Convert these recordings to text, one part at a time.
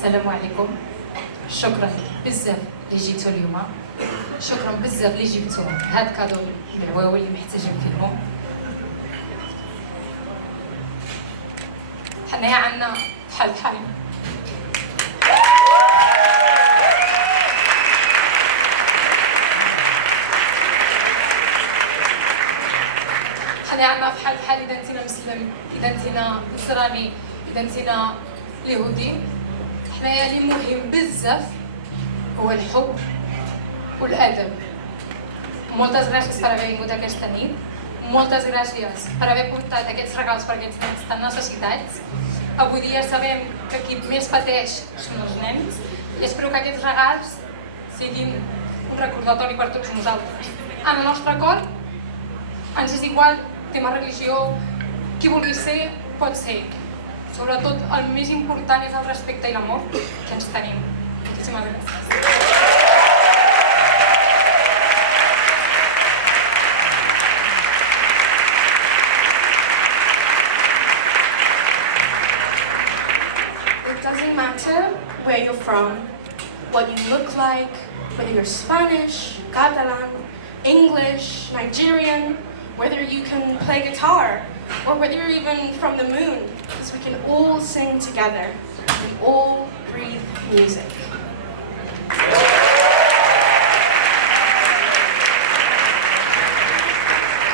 السلام عليكم. شكرا بزاف اللي جيتوا اليوم، شكرا بزاف اللي جبتوا هاد كادو العواوي اللي محتاجين فيهم. حنايا عندنا بحال حنايا عندنا بحال اذا انتينا مسلم، اذا انتينا نصراني، اذا انتينا يهودي. حنايا اللي مهم بزاف هو الحب والادب. Moltes gràcies per haver vingut a aquesta nit. Moltes gràcies per haver portat aquests regals per aquests nens tan necessitats. Avui dia sabem que qui més pateix són els nens i espero que aquests regals siguin un recordatori per tots nosaltres. En el nostre cor ens és igual tema religió, qui vulgui ser pot ser. Sobretot el més important és el respecte i l'amor que ens tenim. Moltíssimes gràcies. It doesn't matter where you're from, what you look like, whether you're Spanish, Catalan, English, Nigerian, whether you can play guitar, or whether you're even from the moon, because we can all sing together. We all breathe music.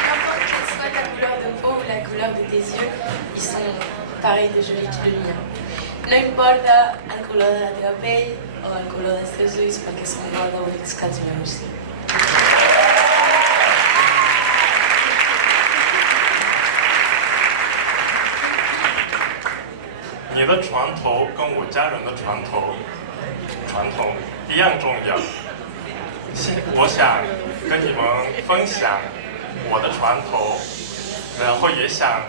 N'importe quelle soit ta couleur de peau ou la couleur de tes yeux, ils sont pareils de jolis que le mien. No importa el color de la teva pell o el color dels teus ulls perquè són igual de bonics que els meus.你的床头跟我家人的床头传统一样重要。我想跟你们分享我的床头，然后也想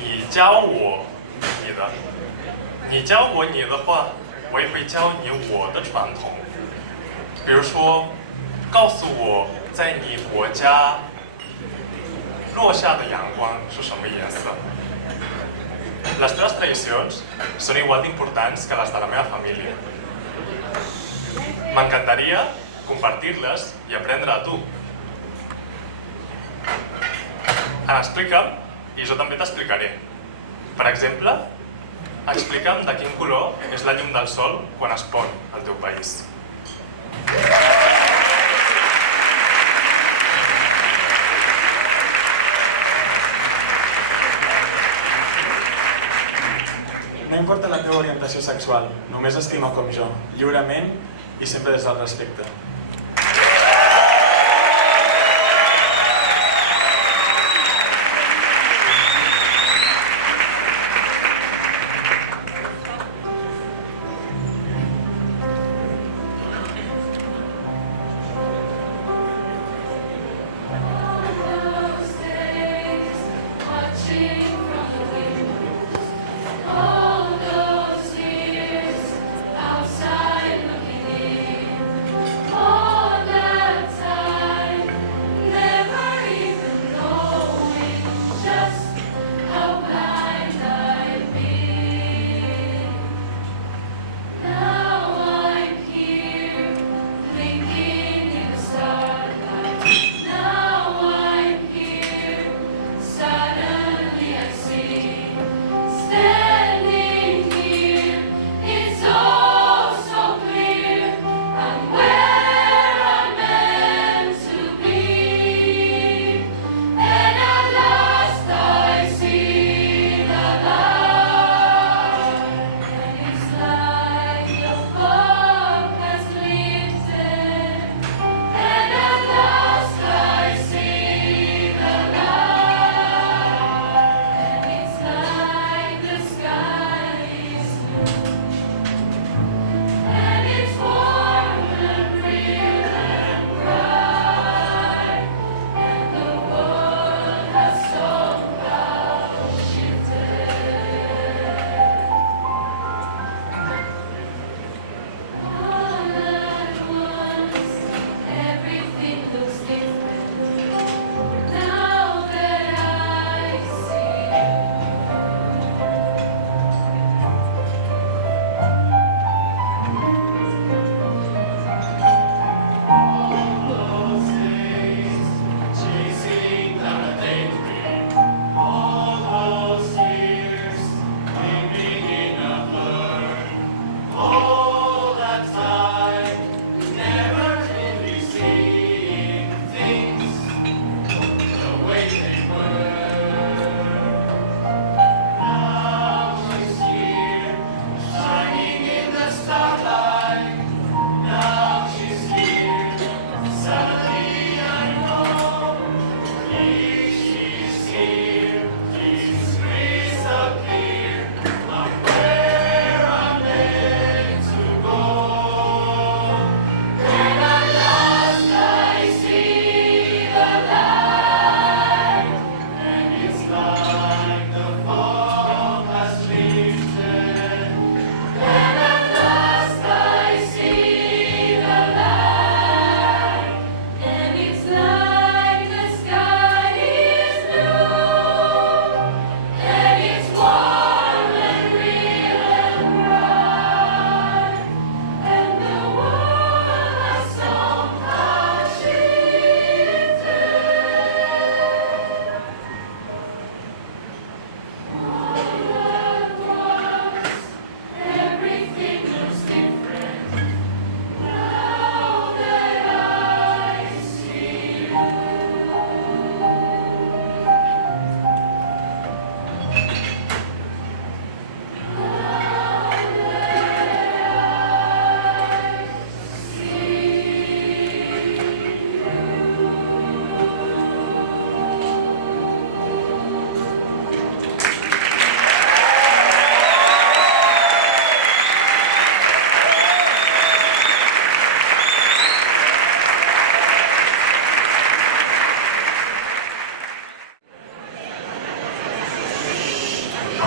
你教我你的，你教我你的话，我也会教你我的传统。比如说，告诉我在你国家落下的阳光是什么颜色。Les teves tradicions són igual d'importants que les de la meva família. M'encantaria compartir-les i aprendre a tu. Explica'm i jo també t'explicaré. Per exemple, explica'm de quin color és la llum del sol quan es pon al teu país. No importa la teva orientació sexual, només estima com jo, lliurement i sempre des del respecte. Look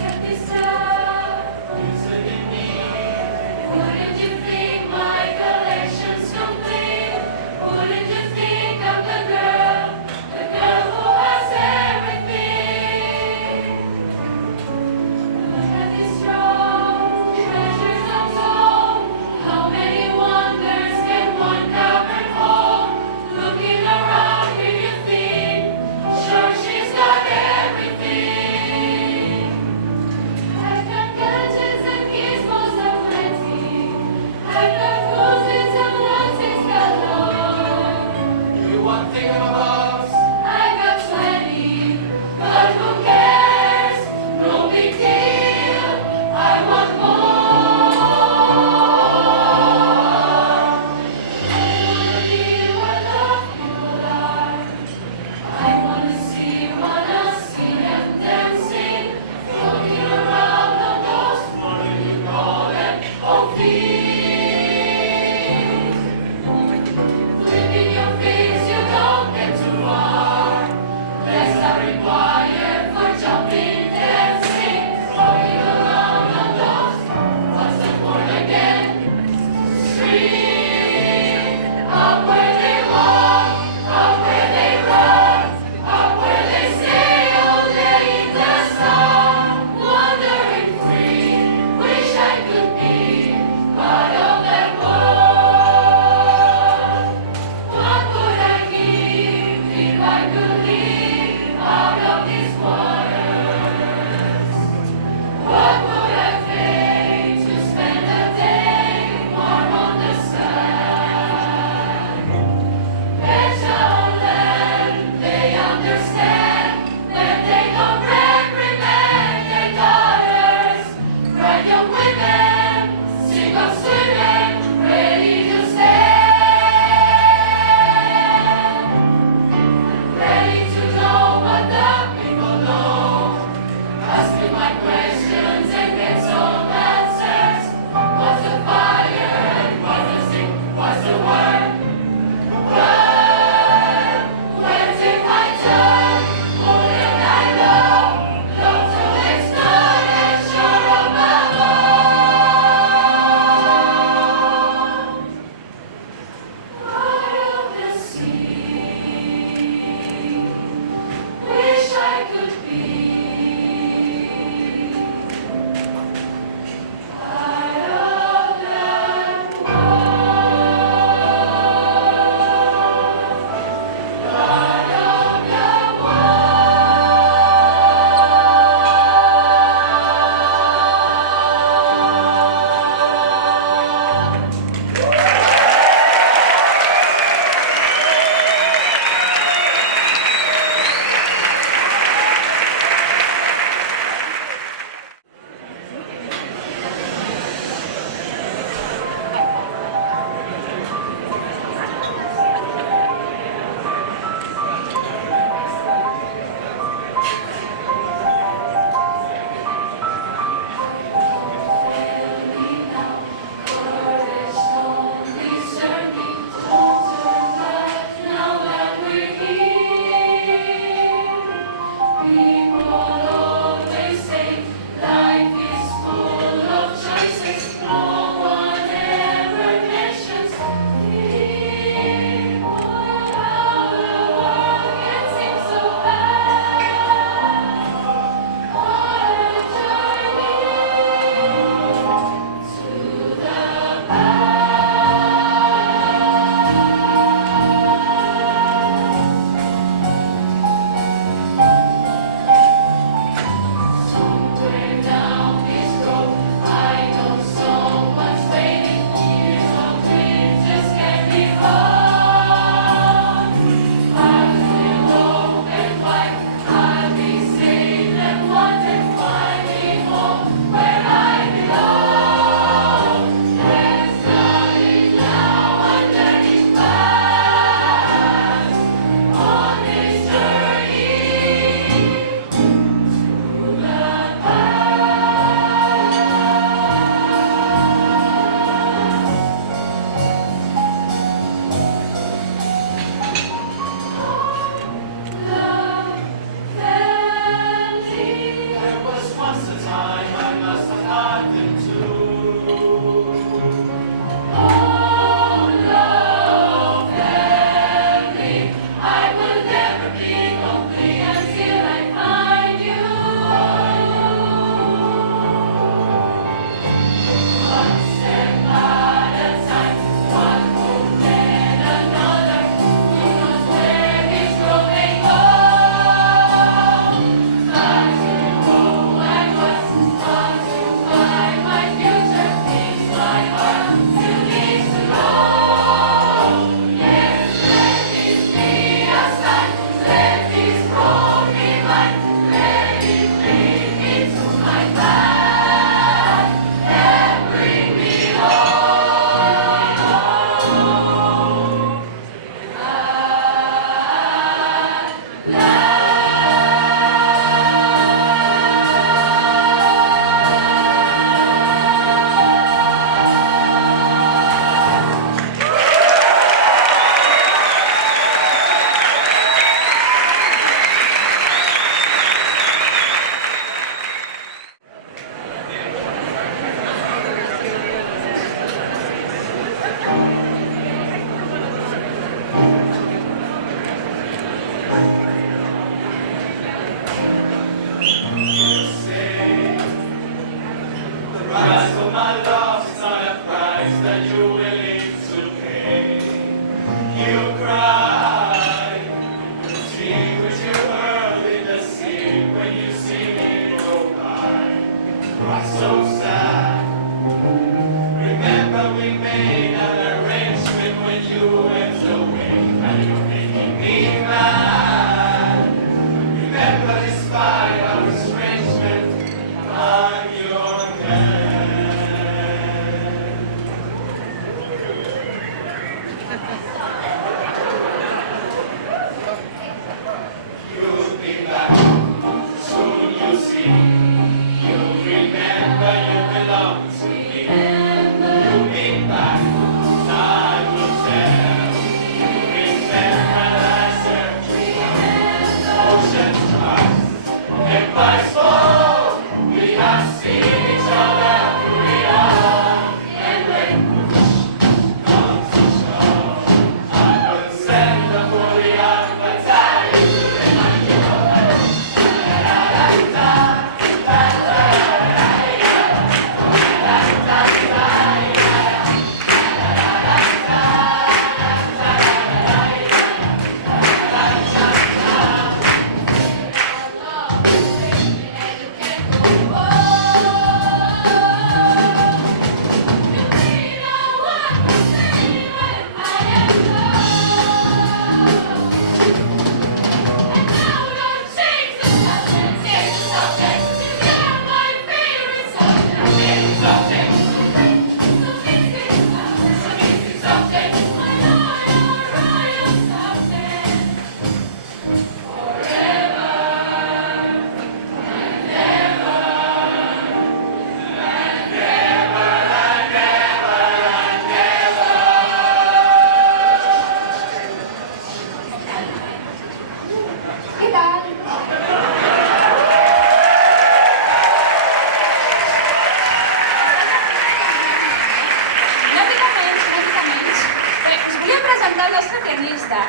at this stuff. Wouldn't you think my collection's complete? Wouldn't you think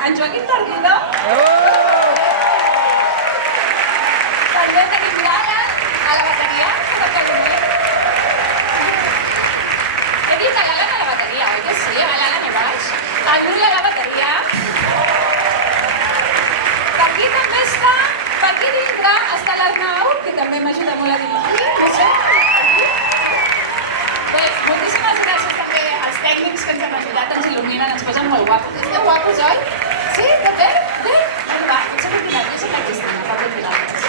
en Joaquim Targuino. També tenim l'Alan a la bateria. He dit a l'Alan a la bateria, oi que sí? A l'Alan a baix. El Llull a la bateria. Aquí també està, per aquí dintre està l'Arnau, que també m'ajuda molt a dirigir, no sé. Bé, moltíssimes gràcies també als tècnics que ens han ajudat, ens il·luminen, ens posen molt guapos. Esteu guapos, oi? Sí, també? Bé? Va, potser continuar, jo soc la Cristina, va continuar.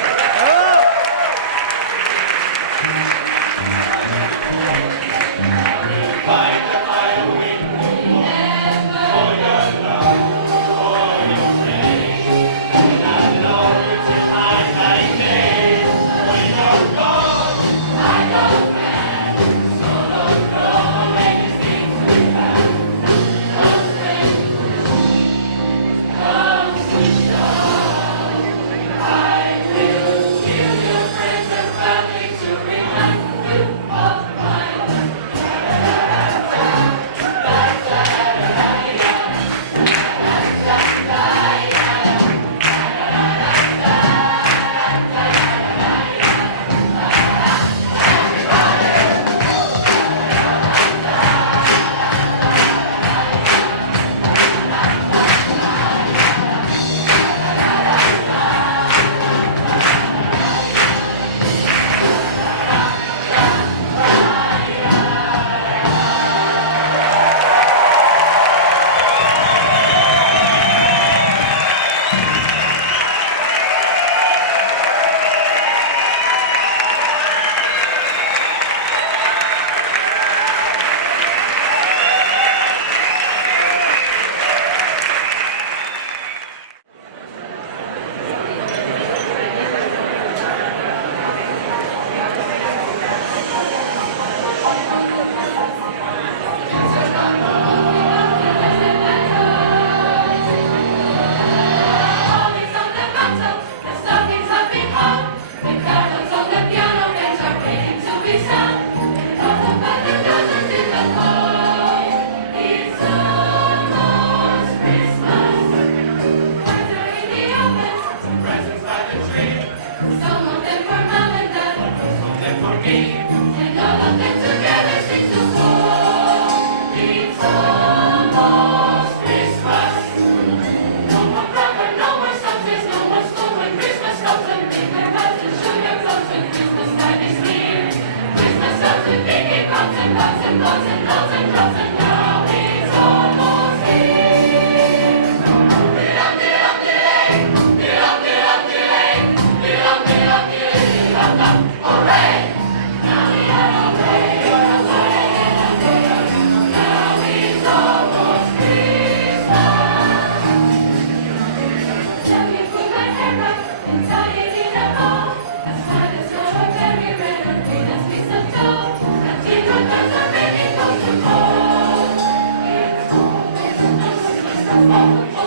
Thank you.